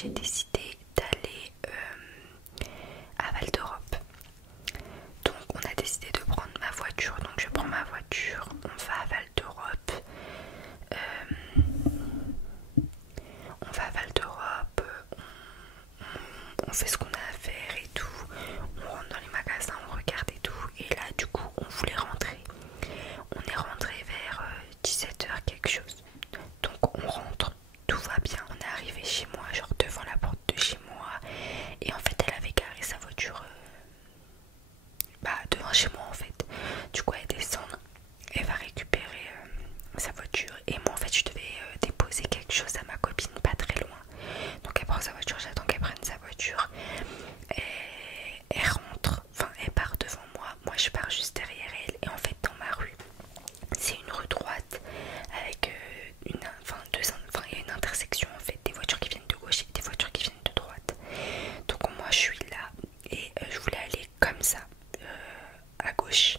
j'ai décidé d'aller à Val d'Europe. Donc on a décidé de prendre ma voiture, donc je prends ma voiture, on va à Val d'Europe. On va à Val d'Europe, on fait ce qu'on a à faire et tout, on rentre dans les magasins, on regarde et tout, et là du coup on voulait rentrer. On est rentré vers 17h quelque chose, donc on rentre, tout va bien, on est arrivé chez moi, genre devant la porte de chez moi, et en fait elle avait garé sa voiture devant chez moi en fait. Du coup elle descend, elle va récupérer sa voiture, et moi en fait je devais déposer quelque chose à ma copine pas très loin. Donc elle prend sa voiture, j'attends qu'elle prenne sa voiture, et elle rentre, enfin elle part devant moi, moi je pars juste derrière elle, et en fait dans ma rue, c'est une rue droite avec il y a une intersection en fait, des voitures qui viennent de gauche et des voitures qui viennent de droite. Donc moi je suis là et je voulais aller comme ça à gauche,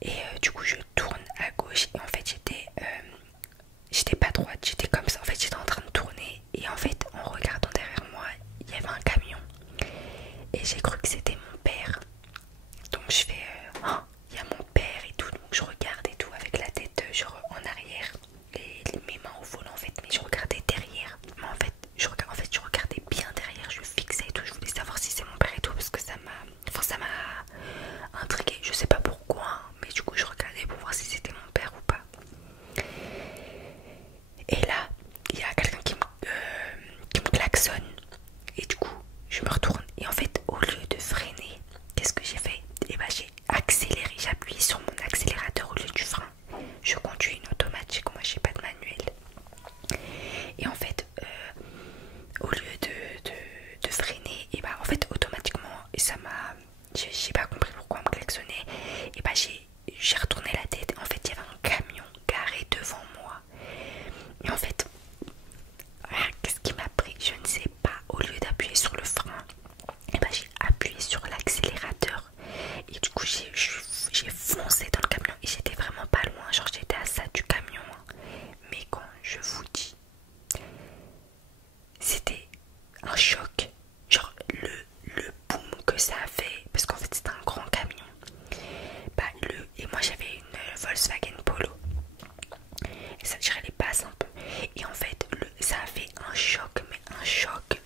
et du coup je tourne à gauche, et en fait j'étais pas droite, j'étais comme ça, en fait j'étais en train de tourner, et en fait en regardant derrière moi il y avait un camion, et j'ai cru que c'était mon père. Donc je fais oh, il y a mon père et tout, donc je regarde et tout avec la tête genre en arrière, mes mains au volant en fait, mais je regardais derrière, mais en fait je regardais bien derrière, je fixais et tout, je voulais savoir si c'est mon père et tout, parce que ça m'a intriguée, je sais pas pourquoi, hein, mais du coup je regardais pour voir si c'était mon père ou pas. Et là il y a quelqu'un qui me klaxonne, et du coup je me retourne, et en fait au lieu de freiner, qu'est-ce que j'ai fait? Et bah j'ai accéléré, j'ai appuyé sur mon accélérateur au lieu du frein. Je conduis une automatique, moi j'ai pas de manuel. Et en fait au lieu de freiner, et bah en fait automatiquement, et ça m'a, j'ai pas compris pourquoi on me klaxonnait, et bah j'ai retourné la tête, en fait il y avait un camion garé devant moi, et en fait qu'est-ce qui m'a pris, je ne sais pas, au lieu d'appuyer sur le frein, et bah j'ai appuyé sur l'accélérateur, et du coup j'ai foncé dans le camion, et j'étais vraiment pas loin, genre j'étais à ça du camion, hein. Mais quand je vous dis, c'était un choc, genre le boom que ça a fait, parce qu'en fait c'était un grand camion, et moi j'avais une Volkswagen Polo, et ça tirait les passes un peu, et en fait ça a fait un choc, mais un choc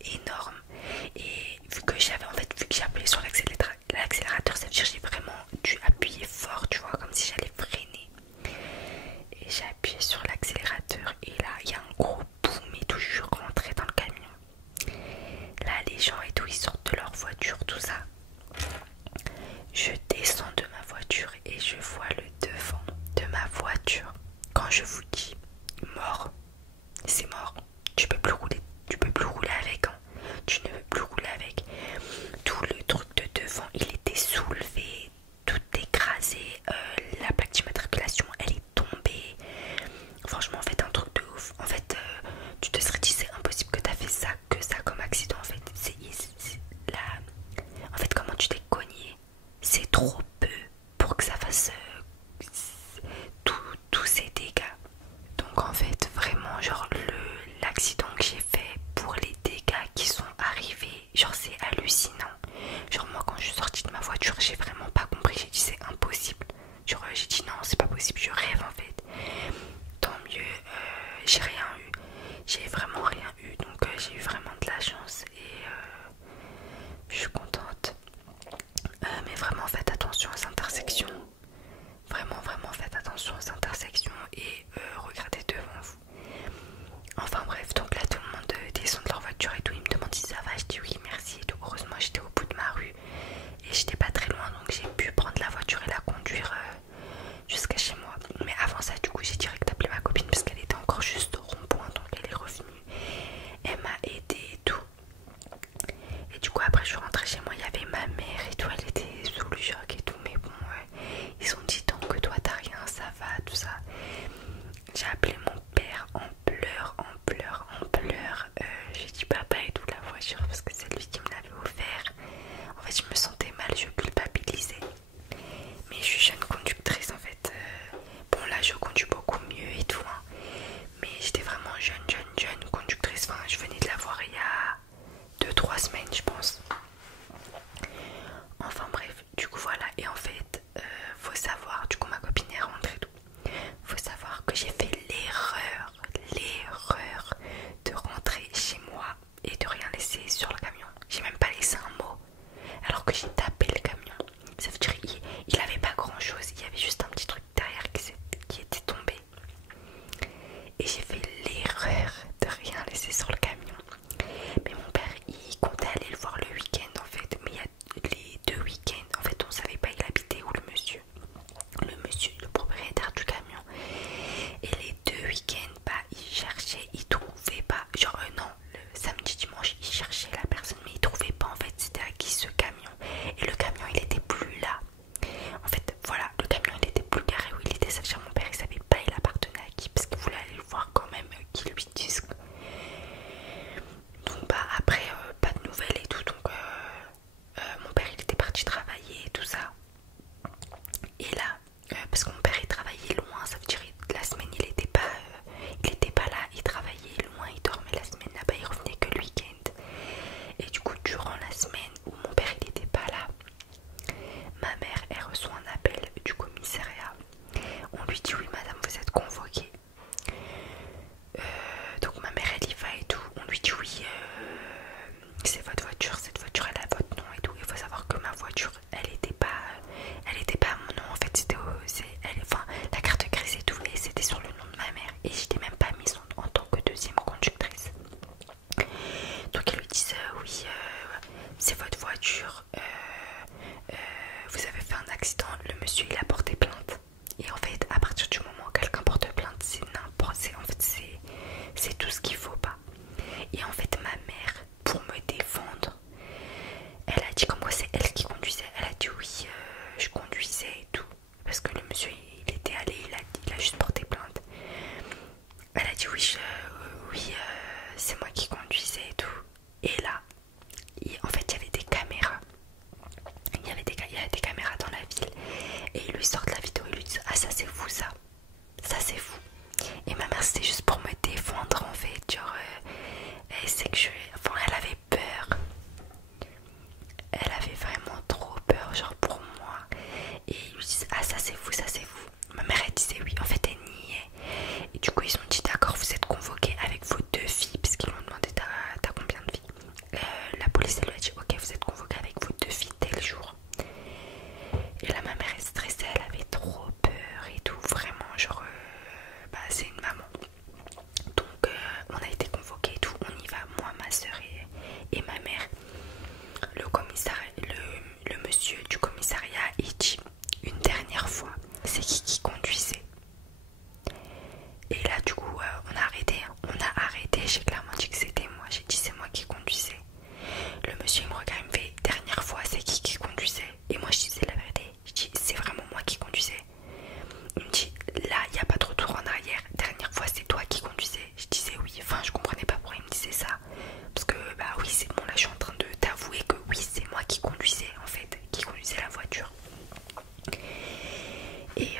énorme. Et vu que j'ai appuyé sur l'accélérateur, ça veut dire que j'ai vraiment dû appuyer fort, tu vois, comme si j'allais freiner, et j'ai appuyé sur l'accélérateur, et là il y a un gros boom et tout, je suis rentrée dans le camion. Là les gens et tout ils sortent de leur voiture, tout ça. Je descends de ma voiture et je vois le devant de ma voiture. Quand je vous dis mort, c'est mort. Tu peux plus rouler avec, hein. Tu ne peux plus rouler avec. Tout le truc de devant, il était soulevé, tout écrasé. La plaque d'immatriculation, elle est tombée. Franchement, en fait, un truc de ouf. En fait, tu te serais dit c'est impossible que t'as fait ça, que ça comme accident. En fait, en fait, comment tu t'es cogné, c'est trop peu pour que ça fasse tous ces dégâts. Donc en fait vraiment genre l'accident que j'ai fait pour les dégâts qui sont arrivés, genre c'est hallucinant. Genre moi quand je suis sortie de ma voiture j'ai vraiment pas compris, j'ai dit c'est impossible. Genre j'ai dit non c'est pas possible, je rêve en fait. Tant mieux, j'ai rien eu, j'ai vraiment rien eu, donc j'ai eu vraiment de la chance, et je suis contente. Mais vraiment faites attention aux intersections. Vraiment faites attention aux intersections, et regardez devant vous. Enfin bref, donc là tout le monde descend de leur voiture et tout, ils me demandent si ça va, je dis oui merci et tout. Heureusement j'étais au bout de ma rue et j'étais pas très loin, donc j'ai pu prendre la voiture et la conduire jusqu'à chez moi. Mais avant ça du coup j'ai direct appelé ma copine parce qu'elle était encore juste au rond-point, donc elle est revenue, elle m'a aidé et tout. Et du coup après je suis rentrée chez moi, il y avait ma mère et tout, elle était sous le choc et tout, mais bon ils ont dit tant que toi t'as rien ça va, tout ça. J'ai appelé mon père en pleurs. J'ai dit papa et tout la voiture parce que c'est lui qui me l'avait offert. En fait je me sentais mal, je culpabilisais. Mais je suis jeune conductrice en fait. Bon là je conduis beaucoup mieux et tout, hein. Mais j'étais vraiment jeune vous êtes convoqué. Donc ma mère elle y va et tout. On lui dit oui, c'est votre voiture, cette voiture elle a votre nom et tout. Il faut savoir que ma voiture elle était pas à mon nom en fait, enfin, la carte grise et tout, et c'était sur le nom de ma mère. Et j'étais même pas mise en tant que deuxième conductrice. Donc elle lui dit oui, c'est votre voiture, vous avez fait un accident, le monsieur il a porté plainte. Et en fait, à partir du moment où quelqu'un porte plainte, c'est n'importe, c'est tout ce qu'il faut pas. Et en fait, ma mère, pour me défendre, elle a dit comme quoi c'est elle qui conduisait. Elle a dit oui, je conduisais et tout. Parce que le monsieur, il était allé, il a juste porté plainte. Elle a dit oui, oui, c'est moi qui conduisais et tout. Et là, en fait, il y avait des caméras. Il y avait des caméras dans la ville. Et ils lui sortent la vidéo et lui disent ah ça c'est fou ça. Ça c'est fou. Et ma mère c'était juste pour me défendre en fait. Genre elle sait que enfin elle avait peur. Elle avait vraiment trop peur genre pour moi. Et ils lui disent ah ça c'est fou, ça c'est fou. Ma mère elle disait oui, en fait elle niait. Et du coup ils ont dit d'accord vous êtes convoqués avec vos 2 filles. Parce qu'ils lui ont demandé t'as combien de filles. La police elle lui a dit ok vous êtes convoqués avec vos 2 filles tel jour. Et là ma mère est stressée, elle avait trop peur et tout, vraiment genre c'est une maman. Donc on a été convoqués et tout, on y va, moi, ma soeur et ma mère. Le monsieur du commissariat il dit une dernière fois c'est qui conduisait. Et là du coup on a arrêté, j'ai clairement dit que c'était moi, j'ai dit c'est moi qui conduisais. Le monsieur il me regarde, il me fait dernière fois c'est qui conduisait. Et moi je disais la vérité, je dis c'est vraiment moi qui conduisais. Il me dit là il n'y a pas de retour en arrière, dernière fois c'est toi qui conduisais. Je disais oui, enfin je comprenais pas pourquoi il me disait ça. Parce que bah oui c'est bon, là je suis en train de t'avouer que oui c'est moi qui conduisais en fait, qui conduisais la voiture. Et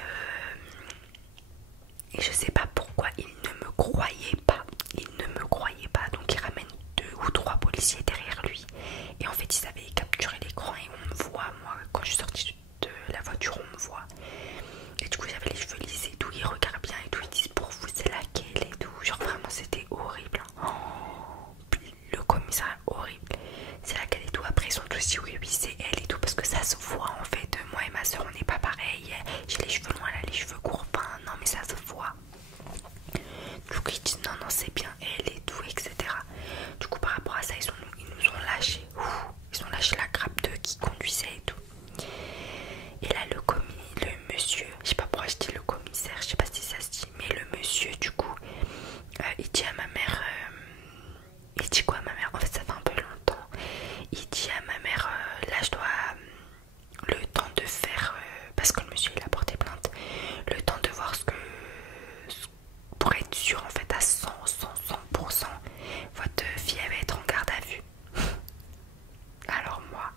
je sais pas pourquoi il ne me croyait pas. Il ne me croyait pas. Donc il ramène 2 ou 3 policiers derrière lui. Et en fait ils avaient capturé l'écran et on me voit. Moi quand je suis sortie de la voiture on me voit. Et du coup j'avais les cheveux lisses et tout. Ils regardent bien et tout. Ils disent pour vous c'est laquelle et tout. Genre vraiment c'était horrible. Oh, le commissaire horrible. C'est laquelle et tout. Après ils sont tous dit oui c'est elle et tout. Parce que ça se voit en fait. Moi et ma soeur on n'est pas pareil. J'ai les cheveux longs, elle a les cheveux courts. Enfin, non mais ça se voit. Du coup ils disent non c'est bien elle et tout etc. Du coup par rapport à ça ils nous ont lâché. Ils ont lâché la grappe de qui conduisait et tout. Et là le monsieur, je sais pas pourquoi je dis le commissaire, je sais pas si ça se dit, mais le monsieur du coup il dit à ma mère, il dit quoi à ma mère, en fait ça fait un peu longtemps. Il dit à ma mère là je dois le temps de faire parce que le monsieur il a porté plainte, le temps de voir pour être sûr en fait à 100% votre fille elle va être en garde à vue. Alors moi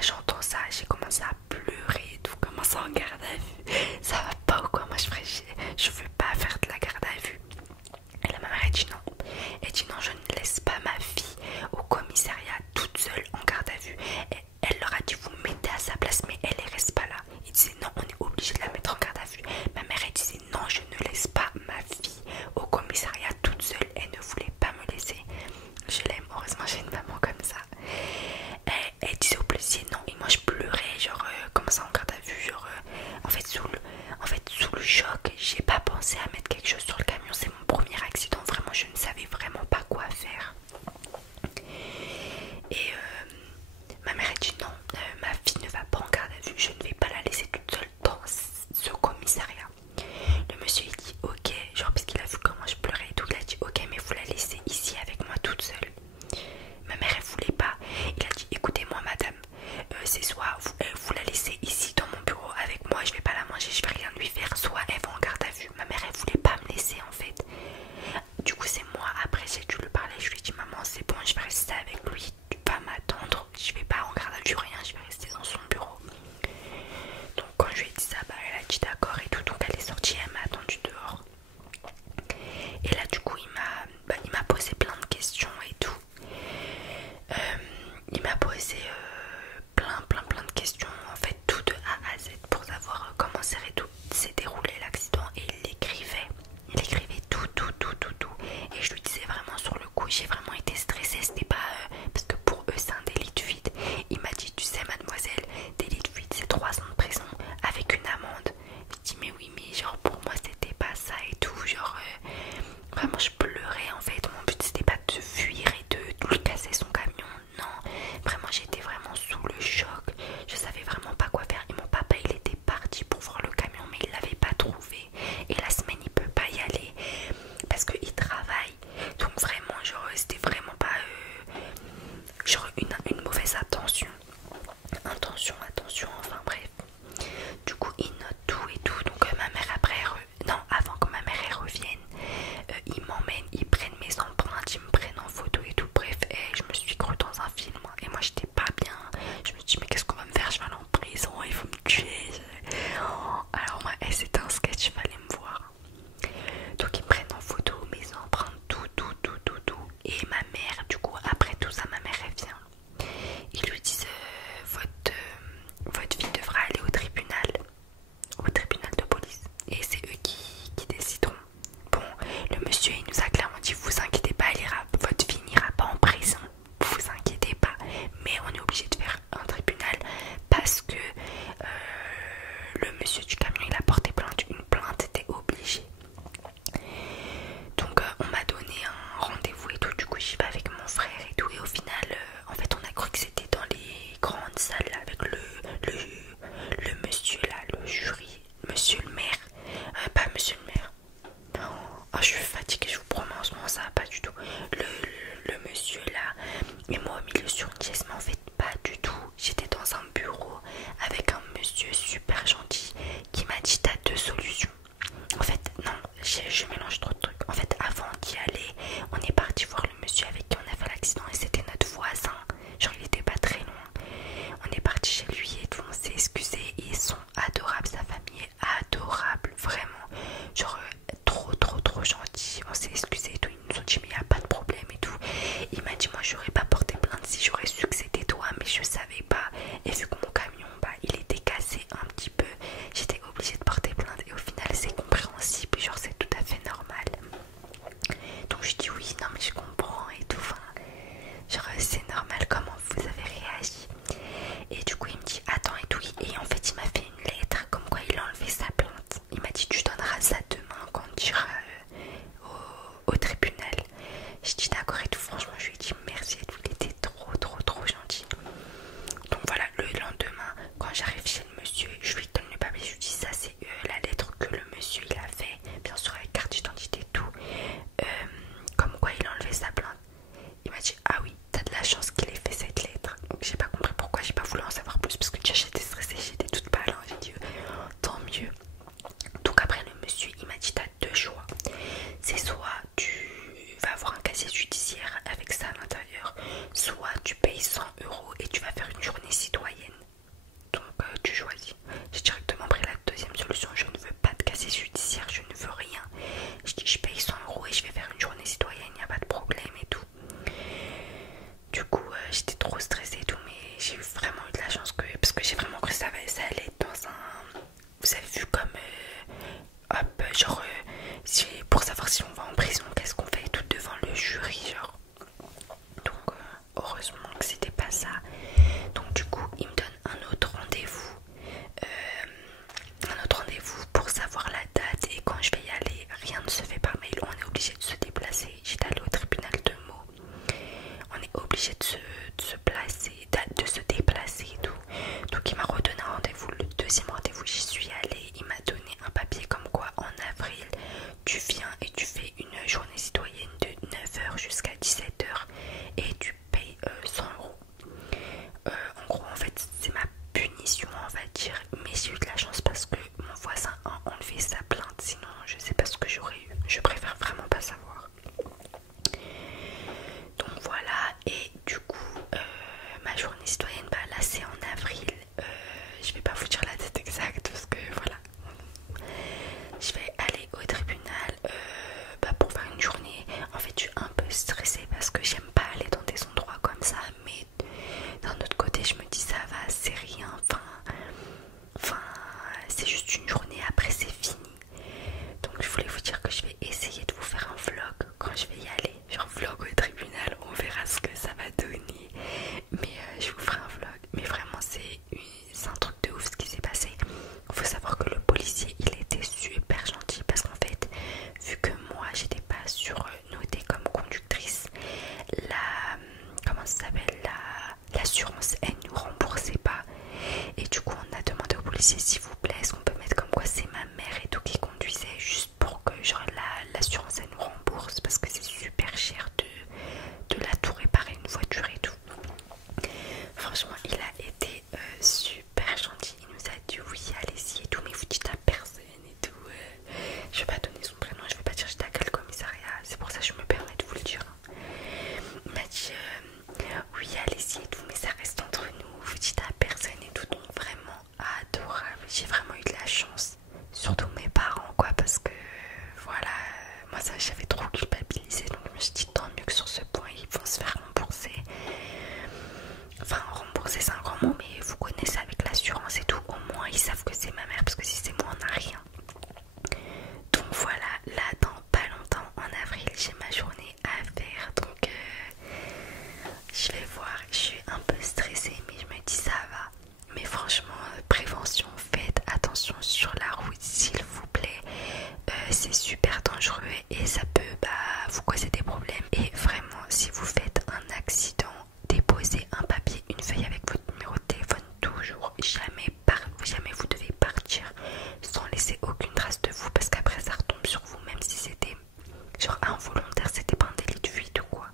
j'entends ça, j'ai commencé à pleurer et tout, comment ça en garde à vue, ça va pas ou quoi, moi je veux pas faire de la garde à vue. Et la maman elle dit non, je ne laisse pas ma fille au commissariat toute seule en garde à vue. Et elle leur a dit vous mettez à sa place mais elle reste pas là. Il disait non on est obligé de la mettre en garde à vue. Ma mère elle disait non je ne laisse pas ma fille au commissariat toute seule. Elle ne voulait pas me laisser. Je l'aime, heureusement j'ai une maman comme ça. Elle disait au policier non et moi je pleurais genre comment ça en garde à vue genre en fait sous le choc j'ai pas pensé à mettre quelque chose sur le camion, c'est mon premier accident, vraiment je ne savais vraiment pas quoi faire. Et ma mère a dit non, ma fille ne va pas en garde à vue, je ne vais pas la laisser toute seule dans ce commissariat. Le monsieur il dit ok, genre parce qu'il a vu comment je pleurais et tout, il a dit ok mais vous la laissez ici avec moi toute seule. Ma mère elle voulait pas, il a dit écoutez-moi madame, c'est soit vous la laissez ici dans mon bureau avec moi, je vais pas la manger, je vais rien lui faire, soit elle va en garde à vue. Ma mère elle voulait pas me laisser en fait, vraiment je pleurais en fait. Mon but c'était pas de fuir et de lui casser son camion, non. Vraiment j'étais vraiment sous le choc. Je savais vraiment pas quoi faire. Et mon papa il était parti pour voir le camion mais il l'avait pas trouvé. Et la semaine il peut pas y aller parce qu'il travaille. Donc vraiment genre c'était vraiment pas genre une mauvaise attention. Attention, enfin bref. Du coup il note tout et tout. Donc ma mère après, non avant que ma mère elle revienne, ils m'emmènent, ils prennent mes empreintes, ils me prennent en photo et tout. Bref, je me suis cru dans un film et moi j'étais pas bien. Je me suis dit mais qu'est-ce qu'on va me faire, je vais aller en prison, il faut me tuer. Alors moi c'était un sketch, il fallait me voir. Donc ils me prennent en photo mes empreintes, tout. Et ma mère, du coup après tout ça, ma mère elle vient. Ils lui disent votre fille devra aller au tribunal de police. Et c'est eux qui décideront. Bon, le monsieur il nous a clairement dit vous inquiétez pas, votre fille n'ira pas en prison. Vous inquiétez pas. Mais on est obligé de faire un tribunal parce que le monsieur du camion il a porté plainte. Une plainte était obligée. Donc on m'a donné un rendez-vous et tout. Du coup j'y vais avec mon frère et tout. Et au final, en fait on a cru que c'était dans les grandes salles là, avec le monsieur là, le jury, monsieur le maire. Pas monsieur le maire. Oh, je suis fatiguée, je vous promets, en ce moment ça va pas du tout. Le monsieur là, et moi au milieu sur une chaise, mais en fait pas du tout. J'étais dans un bureau avec un monsieur super gentil qui m'a dit t'as deux solutions. En fait, non, je mélange trop de trucs. En fait, avant d'y aller, on est parti voir le monsieur avec qui on a fait l'accident et c'était notre voisin. Genre, il était pas très loin. On est parti chez lui et tout, on s'est excusé. Ils sont adorables, sa famille est adorable, vraiment. Genre, trop gentil. On s'est excusé et tout. Ils nous ont dit, mais il n'y a pas de problème et tout. Il m'a dit, moi, j'aurais pas porté plainte si j'aurais su que c'était toi, mais je savais pas. Et vu que mon camion, bah, il était cassé un petit peu, j'étais obligée de porter plainte. Et au final, c'est compréhensible, genre, c'est tout à fait normal. Donc, je dis oui, non, mais je comprends et tout. Enfin, genre, c'est normal, comment vous avez réagi. Et du coup, il me dit, attends et tout. Et en fait, il m'a fait une lettre comme quoi il a enlevé sa plainte. Il m'a dit, tu donneras ça demain quand tu iras au tribunal. Je dis d'accord et tout. Franchement, je lui ai dit merci et tout. Il était trop gentil. Donc voilà, le lendemain, quand j'arrive chez le monsieur, je lui donne le papier. Je lui dis, ça c'est la lettre que le monsieur il a fait, bien sûr avec carte d'identité et tout, comme quoi il a enlevé sa plainte. Il m'a dit, ah oui, t'as de la chance qu'il ait fait cette lettre. Donc j'ai pas compris pourquoi, j'ai pas voulu en savoir plus parce que déjà j'étais stressée, j'étais toute pâle, hein. J'ai dit tant mieux. Donc après le monsieur il m'a dit, t'as deux choix. C'est soit tu vas avoir un casier judiciaire avec ça à l'intérieur, soit tu payes 100 € et tu vas faire une journée citoyenne. Donc tu choisis. J'ai directement pris la deuxième solution. Je ne veux pas de casier judiciaire, je ne veux rien. Je dis, je paye 100 € et je vais faire une journée citoyenne, il n'y a pas de problème et tout. Du coup j'étais trop stressée et tout, mais j'ai vraiment eu de la chance parce que j'ai vraiment cru que ça allait être dans un, vous avez vu comme hop, genre pour savoir si on va en prison, qu'est-ce qu'on fait et tout devant le jury, genre. Donc heureusement que c'était pas ça. Donc du coup il me donne un autre rendez-vous pour savoir la date, et quand je vais y aller, rien ne se fait par mail, on est obligé de se déplacer. J'étais allée au tribunal de Meaux, on est obligé de se placer, de se déplacer et tout. Donc il m'a redonné un rendez-vous, le deuxième rendez-vous j'y suis allée, il m'a donné un papier comme quoi en avril tu viens et tu fais une journée citoyenne de 9 h jusqu'à 17 h et tu payes 100 €. En gros en fait c'est ma punition on va dire, mais j'ai eu de la chance parce que mon voisin a enlevé sa plainte, sinon je sais pas ce que j'aurais eu, je préfère vraiment pas savoir. Donc voilà, et du coup ma journée citoyenne, bah là c'est en avril, je vais pas vous dire la date exacte parce que voilà, je vais aller au tribunal pour faire une journée. En fait je suis un peu stressée parce que j'aime pas aller dans des endroits comme ça, mais d'un autre côté je me dis ça va, c'est rien, enfin c'est juste une journée, après c'est fini. c'est super dangereux et ça peut vous causer des problèmes. Et vraiment, si vous faites un accident, déposez un papier, une feuille avec votre numéro de téléphone toujours. Jamais vous devez partir sans laisser aucune trace de vous, parce qu'après ça retombe sur vous, même si c'était genre involontaire, c'était pas un délit de fuite ou quoi.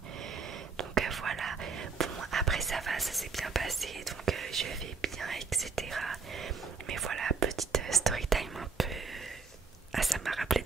Donc voilà, bon après ça va, ça s'est bien passé, donc je vais bien, etc. Mais voilà, petite story time un peu... Ah, ça m'a rappelé